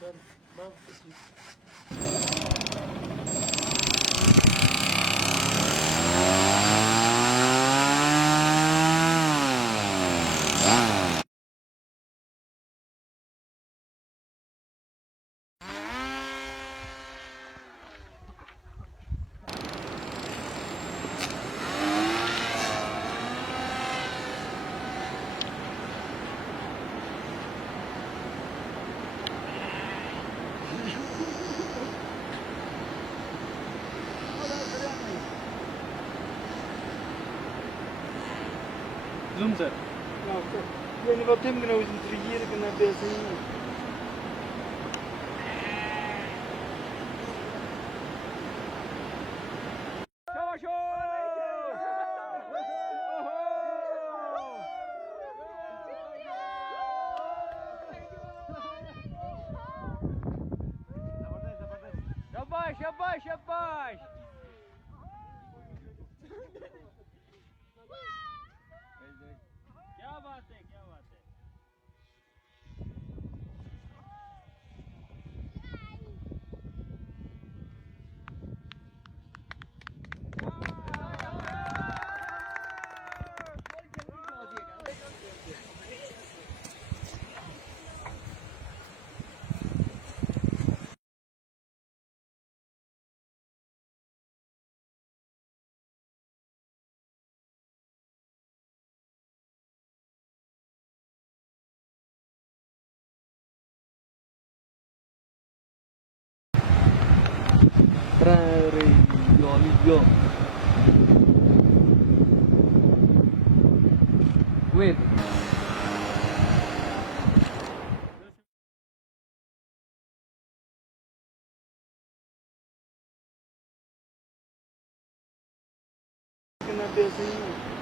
चल बाप zoom sir. Nou, ik weet niet wat Tim nou is met regeren naar deze. Shabash, shabash, shabash. क्या बात है, क्या बात है। Yo. Wait. Naar deze.